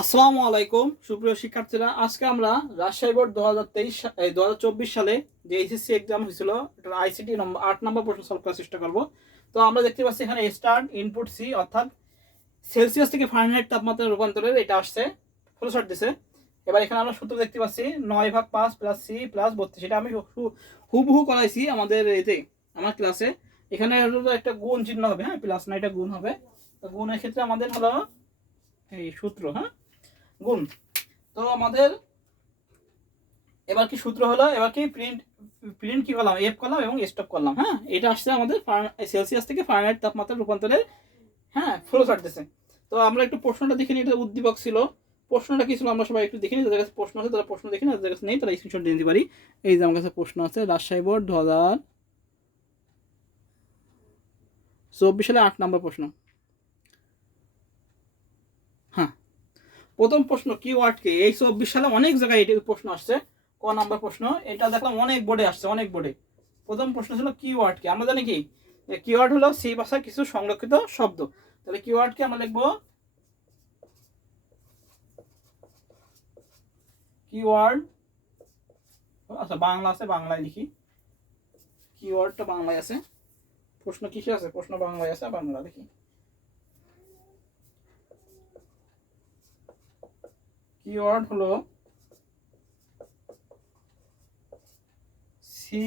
আসসালামু আলাইকুম সুপ্রিয় শিক্ষার্থীরা, আজকে আমরা রাজশাহী বোর্ড 2023 সালে যে এইচএসসি এক্সাম হয়েছিল এটা আইসিটি নম্বর 8 নম্বর প্রশ্ন সলভ করার চেষ্টা করব। তো আমরা দেখতে পাচ্ছি এখানে স্টার্ট ইনপুট সি, অর্থাৎ সেলসিয়াস থেকে ফারেনহাইট তাপমাত্রা রূপান্তরের এটা আসছে, ফ্লোচার্ট দিছে। এবার এখানে আমরা সূত্র দেখতে পাচ্ছি 9/5 প্লাস সি প্লাস 32। এটা আমি হুবহু করাইছি আমাদের এতে আমার ক্লাসে। এখানে একটা গুণ চিহ্ন হবে, হ্যাঁ প্লাস না, এটা গুণ হবে। তো গুণের ক্ষেত্রে আমাদের হলো এই সূত্র, হ্যাঁ গুণ। তো আমাদের এবার কি সূত্র হলো, এবার কি প্রিন্ট প্রিন্ট কি করলাম, এফ করলাম এবং স্টপ করলাম। হ্যাঁ, এটা আসছে আমাদের সেলসিয়াস থেকে ফারেনহাইট তাপমাত্রা রূপান্তরের, হ্যাঁ ফ্লো চার্ট দিছে। তো আমরা একটু প্রশ্নটা দেখে নিই, এটা উদ্দীপক ছিল। প্রশ্নটা কি ছিল আমরা সবাই একটু দেখে নিই, যাদের কাছে প্রশ্ন আছে তারা প্রশ্ন দেখে নিই, যাদের কাছে নেই তারা স্ক্রিনশট দিয়ে নিতে পারি। এই যে আমার কাছে প্রশ্ন আছে, রাজশাহী বোর্ড 2024 সালে 8 নম্বর প্রশ্ন। হ্যাঁ, প্রথম প্রশ্ন কিওয়ার্ডকে, এই 24 সালে অনেক জায়গায় এটা প্রশ্ন আসছে। ক নাম্বার প্রশ্ন এটা দেখলাম অনেক বোর্ডে আসছে, অনেক বোর্ডে। প্রথম প্রশ্ন ছিল কিওয়ার্ডকে, আমরা জানি কি কিওয়ার্ড হলো সি ভাষার কিছু সংরক্ষিত শব্দ। তাহলে কিওয়ার্ডকে আমরা লিখবো কিওয়ার্ড, আচ্ছা বাংলা আছে, বাংলায় লিখি। কিওয়ার্ডটা বাংলায় আছে, প্রশ্ন কিসে আছে, প্রশ্ন বাংলায় আছে, বাংলা দেখি। কিওয়ার্ড হলো সি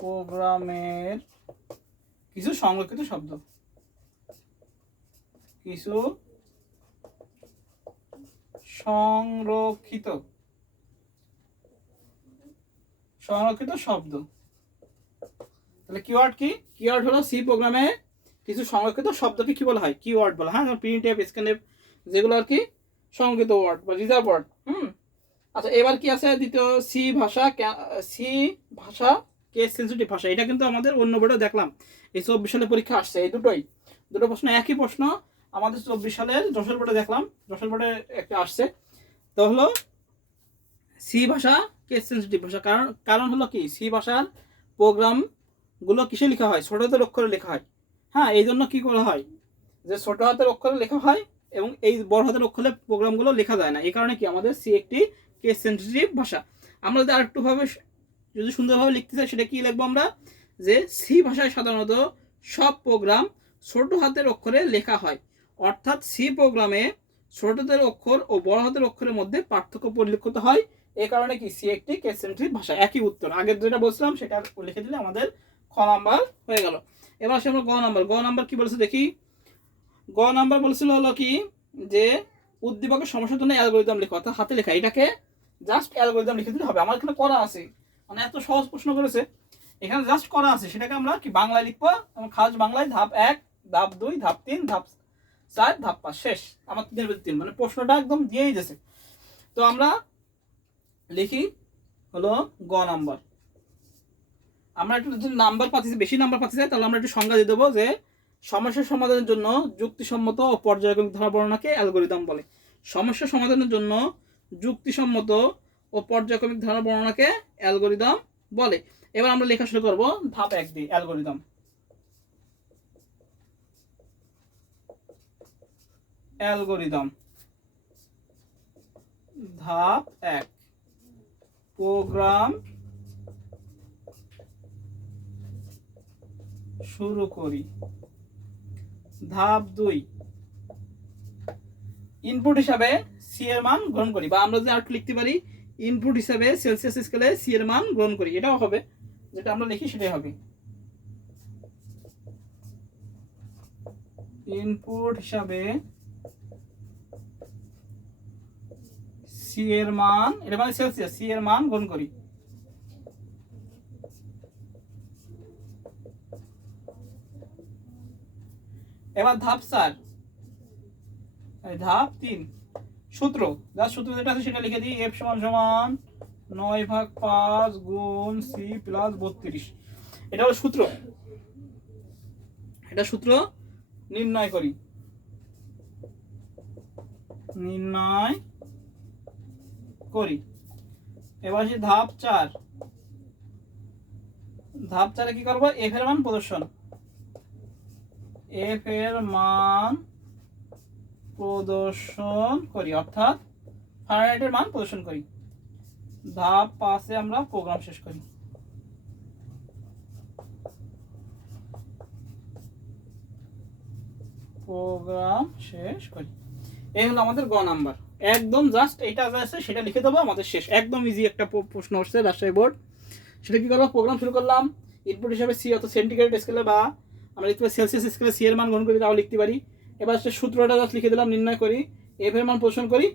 প্রোগ্রামের কিছু সংরক্ষিত শব্দ, কিছু সংরক্ষিত সংরক্ষিত শব্দ। তাহলে কিওয়ার্ড কি, কিওয়ার্ড হলো সি প্রোগ্রামে কিছু সংরক্ষিত শব্দকে কি বলা হয়, কিওয়ার্ড বলা। হ্যাঁ, প্রিন্ট এফ, স্ক্যানএফ, যেগুলো আর কি সংরক্ষিত ওয়ার্ড বা রিজার্ভ ওয়ার্ড। আচ্ছা, এবার কি আছে দ্বিতীয়, সি ভাষা কেস সেন্সিটিভ ভাষা। এটা কিন্তু আমাদের অন্য বোর্ডে দেখলাম, এই 24 সালে পরীক্ষা আসছে। এই দুটো প্রশ্ন একই প্রশ্ন আমাদের 24 সালের যশোর বোর্ডে দেখলাম, যশোর বোর্ডে একটা আসছে। তো হলো সি ভাষা কেস সেন্সিটিভ ভাষা, কারণ হলো কি, সি ভাষার প্রোগ্রামগুলো কিসে লেখা হয়, ছোট হাতের অক্ষরে লেখা হয়। হ্যাঁ, এই জন্য কি করা হয়, যে ছোট হাতের অক্ষরে লেখা হয় এবং এই বড় হাতের অক্ষরে প্রোগ্রামগুলো লেখা যায় না। এই কারণে কি আমাদের সি একটি কেস সেন্সিটিভ ভাষা। আমরা যদি আরেকটু ভাবে যদি সুন্দরভাবে লিখতে চাই, সেটা কি লিখবো আমরা, যে সি ভাষায় সাধারণত সব প্রোগ্রাম ছোট হাতের অক্ষরে লেখা হয়, অর্থাৎ সি প্রোগ্রামে ছোট হাতের অক্ষর ও বড় হাতের অক্ষরের মধ্যে পার্থক্য পরিলক্ষিত হয়। এই কারণে কি সি একটি কেস সেন্সিটিভ ভাষা। একই উত্তর, আগের যেটা বলছিলাম সেটা লিখে দিলে আমাদের খ নাম্বার হয়ে গেল। এবার আসলে আমরা গ নাম্বার কি বলেছে দেখি। গ নাম্বার বলেছিল হলো কি, যে উদ্দীপকের সমস্যার জন্য অ্যালগরিদম লেখা, অর্থাৎ হাতে লেখা। এটাকে জাস্ট অ্যালগরিদম লিখে দিলে হবে। আমার এখানে করা আছে, মানে এত সহজ প্রশ্ন করেছে, এখানে জাস্ট করা আছে, সেটাকে আমরা কি বাংলায় লিখবো, খাস বাংলায় ধাপ 1, ধাপ 2, ধাপ 3, ধাপ 4, ধাপ 5, শেষ। আমার 3 মানে প্রশ্নটা একদম দিয়েই দিয়েছে। তো আমরা লিখি হলো গ নাম্বার। আমরা একটু যদি নাম্বার পাচ্ছি, বেশি নাম্বার পাচ্ছি, তাহলে আমরা একটু সংজ্ঞা দিয়ে দেবো, যে সমস্যার সমাধানের জন্য যুক্তিসম্মত ও পর্যায়ক্রমিক ধারা বর্ণনাকে অ্যালগরিদম বলে। সমস্যা সমাধানের জন্য যুক্তিসম্মত ও পর্যায়ক্রমিক ধারা বর্ণনাকে অ্যালগরিদম বলে। এবার আমরা লেখা শুরু করব ধাপ 1 দিয়ে, অ্যালগরিদম। অ্যালগরিদম ধাপ 1, প্রোগ্রাম শুরু করি। ধাপ 2, ইনপুট হিসাবে সি এর মান গ্রহণ করি, বা আমরা যদি আরেকটু লিখতে পারি, ইনপুট হিসাবে সেলসিয়াস স্কেলে সি এর মান গ্রহণ করি। এটাও হবে, যেটা আমরা লিখি সেটাই হবে। ইনপুট হিসাবে সি এর মান, এটা মানে সেলসিয়াস, সি এর মান গ্রহণ করি। এবার ধাপ 4, ধাপ 3, সূত্র, যার সূত্র যেটা আছে সেটা লিখে দিই। এফ সমান সমান 9/5 গুণ সি প্লাস 32। এটা হলো সূত্র, এটা সূত্র নির্ণয় করি, নির্ণয় করি। এবার আসি ধাপ 4, ধাপ 4 কি করবো, এফ এর মান প্রদর্শন, এফ এর মান প্রদর্শন করি, অর্থাৎ ফারেনহাইটের মান প্রদর্শন করি। ধাপ 5 আমরা প্রোগ্রাম শেষ করি। প্রোগ্রাম শেষ করি। এই হলো আমাদের গ নাম্বার। একদম জাস্ট এটা যা আছে সেটা লিখে দেবো, আমাদের শেষ। একদম ইজি একটা প্রশ্ন হচ্ছে রাজশাহী বোর্ড। সেটা কি করবো, প্রোগ্রাম শুরু করলাম। ইনপুট হিসাবে সি অত সেন্টিগ্রেড স্কেলে বা আমরা লিখতে পারি সেলসিয়াস স্কেলে সি এর মান গ্রহণ করি, তাও লিখতে পারি। এবার সে সূত্রটা জাস্ট লিখে দিলাম, নির্ণয় করি, এফ এর মান প্রদর্শন করি,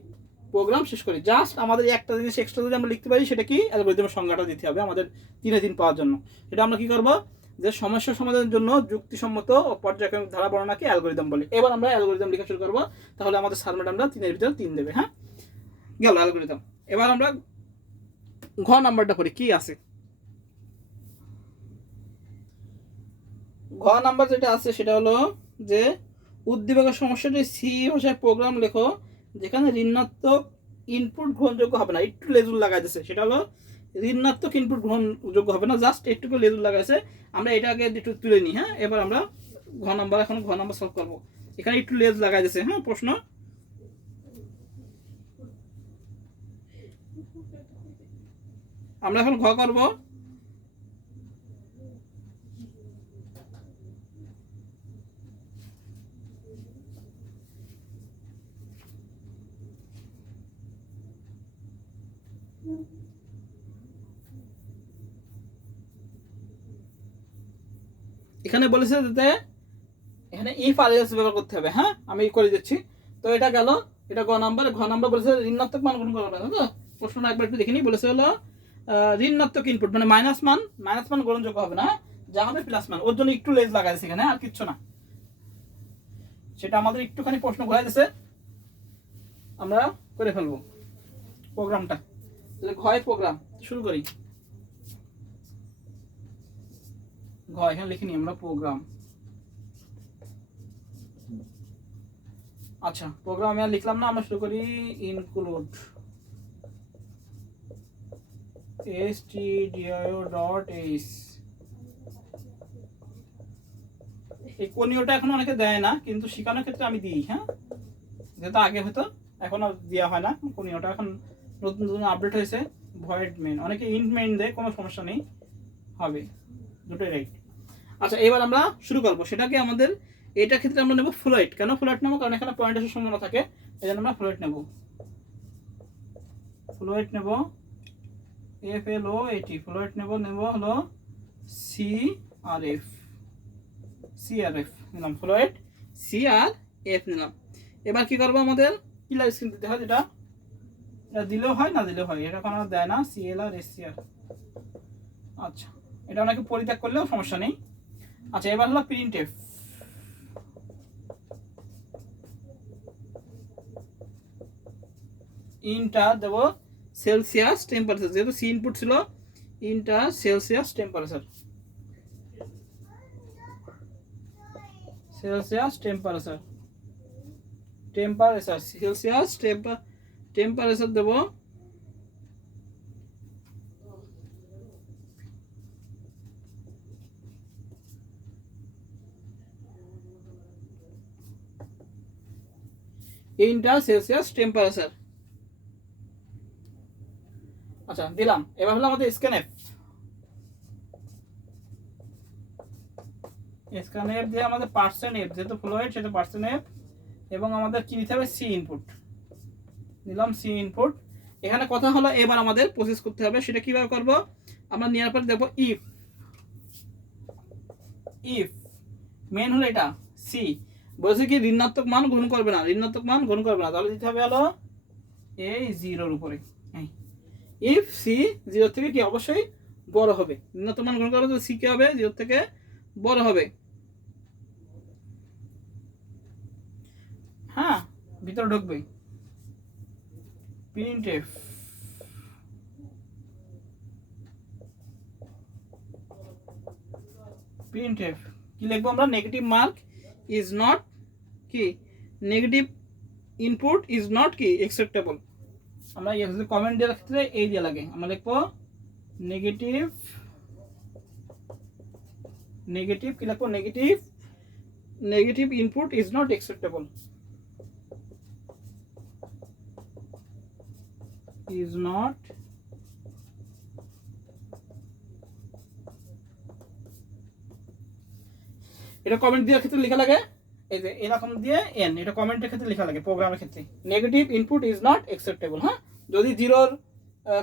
প্রোগ্রাম শেষ করি। জাস্ট আমাদের একটা জিনিস এক্সট্রা যদি আমরা লিখতে পারি, সেটা কি অ্যালগরিদমের সংজ্ঞাটা দিতে হবে আমাদের 3 পাওয়ার জন্য। এটা আমরা কি করবো, যে সমস্যা সমাধানের জন্য যুক্তিসম্মত ও পর্যায়ক্রমিক ধারা বর্ণনাকে অ্যালগরিদম বলে। এবার আমরা অ্যালগরিদম লেখা শুরু করবো, তাহলে আমাদের স্যার ম্যাডামরা 3-এর ভিতরে 3 দেবে। হ্যাঁ, গেল অ্যালগরিদম। এবার আমরা ঘ নাম্বারটা করি, কি আছে। ঘ নাম্বার যেটা আছে সেটা হলো যে উদ্দীপকের সমস্যাটি সি ভাষায় প্রোগ্রাম লেখো যেখানে ঋণাত্মক ইনপুট গ্রহণযোগ্য হবে না। একটু লেজুর লাগাইছে, সেটা হলো ঋণাত্মক ইনপুট গ্রহণযোগ্য হবে না, জাস্ট একটু লেজুর লাগাইছে। আমরা এটাকে একটু তুলে নিই। হ্যাঁ, এবার আমরা ঘ নাম্বার, এখন ঘ নাম্বার সলভ করবো। এখানে একটু লেজ লাগাই দিয়েছে। হ্যাঁ, প্রশ্ন আমরা এখন ঘ করব। এখানে বলেছে যাতে এখানে ইফ আর এলস ব্যবহার করতে হবে। হ্যাঁ, আমি করে দিচ্ছি। তো এটা গেল, এটা ঘ নাম্বার। ঘ নাম্বার বলেছে ঋণাত্মক মান গ্রহণ করবে না। তো প্রশ্নটা একবার একটু দেখে নিই। বলেছে হলো ঋণাত্মক ইনপুট মানে মাইনাস মান গ্রহণযোগ্য হবে না, যা হবে প্লাস মান। ওর জন্য একটু লেজ লাগাইছে এখানে, আর কিচ্ছু না। সেটা আমাদের একটুখানি প্রশ্ন ঘুরাই দিয়েছে, আমরা করে ফেলবো প্রোগ্রামটা। তাহলে ঘয় প্রোগ্রাম শুরু করি। ঘ এখানে লিখে নিই আমরা প্রোগ্রাম। আচ্ছা, প্রোগ্রাম আমি আর লিখলাম না, আমরা শুরু করি। Include stdio.h। এই কোণীয়টা এখন অনেকে দেয় না, কিন্তু শেখানোর ক্ষেত্রে আমি দিই। হ্যাঁ, যেহেতু আগে হতো, এখন আর দেওয়া হয় না কোণীয়টা, এখন নতুন নতুন আপডেট হয়েছে। ভয়েড মেন, অনেকে ইন্ট মেন দেয়, কোনো সমস্যা নেই, হবে, দুটোই রাইট। আচ্ছা, এবার আমরা শুরু করবো। সেটাকে আমাদের এটার ক্ষেত্রে আমরা নেব ফ্লোট। কেন ফ্লোট নেবো, কারণ এখানে পয়েন্ট আসার সম্ভাবনা থাকে, এই জন্য আমরা ফ্লোট নেব। ফ্লোট নেব FLOAT, ফ্লোট নেব হলো CRF নিলাম, ফ্লোট CRF নিলাম। এবার কি করবো, আমাদের কিলার স্ক্রিন দিতে হয়, যেটা এটা দিলেও হয় না দিলেও হয়, এটা কোনো দেয় না, CLR SCR। আচ্ছা, এটা অনেকে পরিত্যাগ করলেও সমস্যা নেই। আচ্ছা, এবার হলো প্রিন্টএফ। ইন্টার দেবো সেলসিয়াস টেম্পারেচার, যেহেতু সি ইনপুট ছিল, enter Celsius temperature, Celsius temperature দেবো। Enter Celsius temperature. আচ্ছা, দিলাম। এবার হলো আমাদের স্ক্যানএফ দিয়ে আমাদের %f, যেহেতু ফ্লোট সেটা %f, এবং আমাদের কি নিতে হবে, সি ইনপুট নিলাম, সি ইনপুট। এখানে কথা হলো এবার আমাদের প্রসেস করতে হবে। সেটা কিভাবে করব, আমরা নেওয়ার পর দেখবো ইফ মেন হলো এটা সি, বলছে কি ঋণাত্মক মান গ্রহণ করবে না, তাহলে দিতে হবে হলো এই 0-র উপরে। ইফ সি 0 থেকে কি অবশ্যই বড় হবে, ঋণাত্মক মান গ্রহণ করবে, তো সি কি হবে, 0 থেকে বড় হবে। হ্যাঁ, ভিতরে ঢুকবে। প্রিন্টএফ কি লিখবো আমরা, নেগেটিভ মার্ক ইজ নট কি, নেগেটিভ ইনপুট ইজ নট কি অ্যাকসেপ্টেবল। আমরা কমেন্ট দেওয়ার ক্ষেত্রে এই দিয়ে লাগে, আমরা লিখবো নেগেটিভ কি লিখবো, negative input is not acceptable. Is not এটা কমেন্ট দেওয়ার ক্ষেত্রে লেখা লাগে এই যে এরকম দিয়ে এন, এটা কমেন্টের ক্ষেত্রে লেখা লাগে প্রোগ্রামের ক্ষেত্রে। Negative input is not acceptable. হ্যাঁ, যদি 0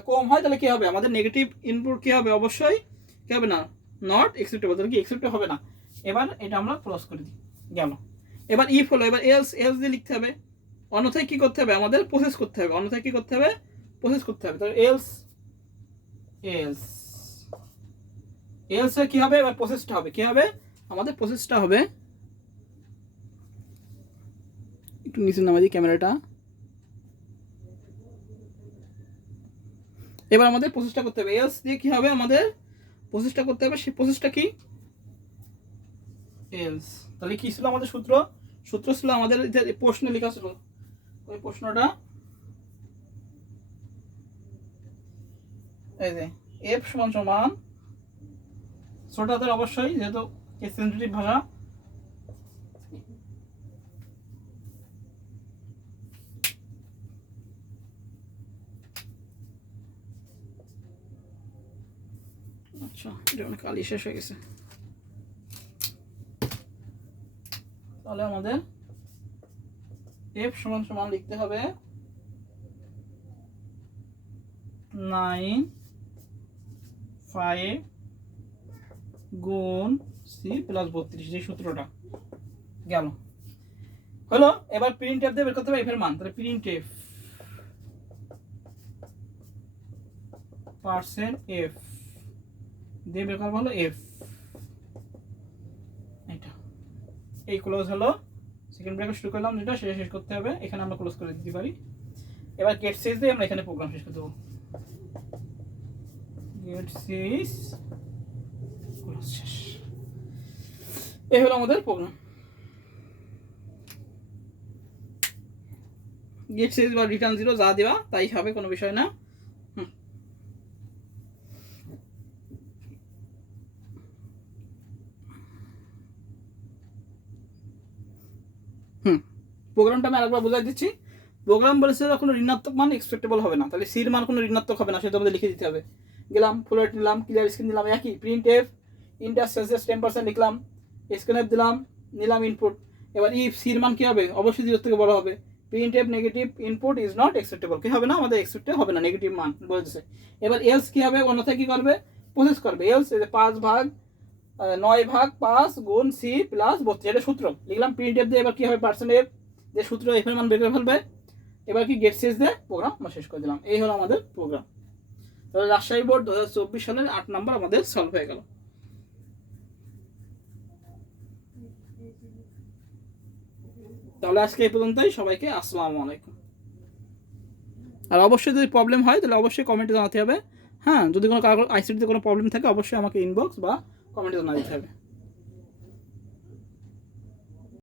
কম হয় তাহলে কি হবে, আমাদের নেগেটিভ ইনপুট কি হবে, অবশ্যই কি হবে না, নট অ্যাকসেপ্টেবল, তাহলে কি অ্যাকসেপ্ট হবে না। এবার এটা আমরা ক্লোজ করে দিই, গেল। এবার ইফ হলো, এবার এলস, এলস দিয়ে লিখতে হবে, অন্যথায় কি করতে হবে, আমাদের প্রসেস করতে হবে, অন্যথায় কি করতে হবে, প্রসেস করতে হবে। তাহলে এলস, এলস, এলস কি হবে, এবার প্রসেসটা হবে, কি হবে, আমাদের প্রসেসটা হবে, একটু নিচে নামা দিই ক্যামেরাটা। এবার আমাদের প্রসেসটা করতে হবে, এলস দিয়ে কি হবে, আমাদের প্রসেসটা করতে হবে, সেই প্রসেসটা কি, এলস। তাহলে কি ছিল আমাদের সূত্র, সূত্র ছিল আমাদের যে প্রশ্নে লেখা ছিল, ওই প্রশ্নটা এই যে এফ সমান সমান ছোট হাতের, অবশ্যই যেহেতু সেন্সিটিভ ভাষা, আচ্ছা এটা অনেক কালি শেষ হয়ে গেছে। তাহলে আমাদের এফ সমান সমান লিখতে হবে 9 5 গুণ সি প্লাস 32, যে সূত্রটা গেল, হলো। এবার প্রিন্ট এফ দিয়ে বের করতে হবে এফ এর মান। তাহলে প্রিন্ট এফ পার্সেন্ট এফ দিয়ে বের করবো হলো এফ, এটা এই ক্লোজ হলো। সেকেন্ড ব্র্যাকেট শুরু করলাম, যেটা সেটা শেষ করতে হবে, এখানে আমরা ক্লোজ করে দিতে পারি। এবার গেট শেষ দিয়ে আমরা এখানে প্রোগ্রাম শেষ করে দেবো, গেট শেষ, ক্লোজ শেষ। এই হলো আমাদের প্রোগ্রাম। গেট শেষ বা রিটার্ন 0 যা দেওয়া তাই হবে, কোনো বিষয় না। প্রোগ্রামটা আমি আরেকবার বোঝাই দিচ্ছি। প্রোগ্রাম বলেছে কোনো ঋণাত্মক মান এক্সপেক্টেবল হবে না, তাহলে সির মান কোনো ঋণাত্মক হবে না, সেটা আমাদের লিখে দিতে হবে। গেলাম ফুলরেট নিলাম, ক্লিয়ার স্ক্রিন দিলাম, একই প্রিন্ট এফ ইন্টার সেলসিয়াস 10% লিখলাম, স্ক্রিন এফ দিলাম, নিলাম ইনপুট। এবার ইফ সির মান কি হবে, অবশ্যই 0 থেকে বড় হবে। Print F negative input is not acceptable, কি হবে না, আমাদের অ্যাকসেপ্ট হবে না, নেগেটিভ মান বলতেছে। এবার এলস কি হবে, অন্যথায় কি করবে, প্রসেস করবে। এলস 5/9/5 গুণ সি প্লাস 32, এটা সূত্র লিখলাম। প্রিন্ট এফ দিয়ে এবার কি হবে, পার্সেন্ট এফ যে সূত্র এফ এর মান বের করে ফেলবে। এবার কি গেট শেষ দিয়ে প্রোগ্রাম আমরা শেষ করে দিলাম। এই হলো আমাদের প্রোগ্রাম। তাহলে রাজশাহী বোর্ড 2024 সালের 8 নম্বর আমাদের সলভ হয়ে গেল। তাহলে আজকে এই পর্যন্তই, সবাইকে আসসালামু আলাইকুম। আর অবশ্যই যদি প্রবলেম হয় তাহলে অবশ্যই কমেন্টে জানাতে হবে। হ্যাঁ, যদি কোনো কারো আইসিটিতে কোনো প্রবলেম থাকে অবশ্যই আমাকে ইনবক্স বা কমেন্টে জানাতে হবে।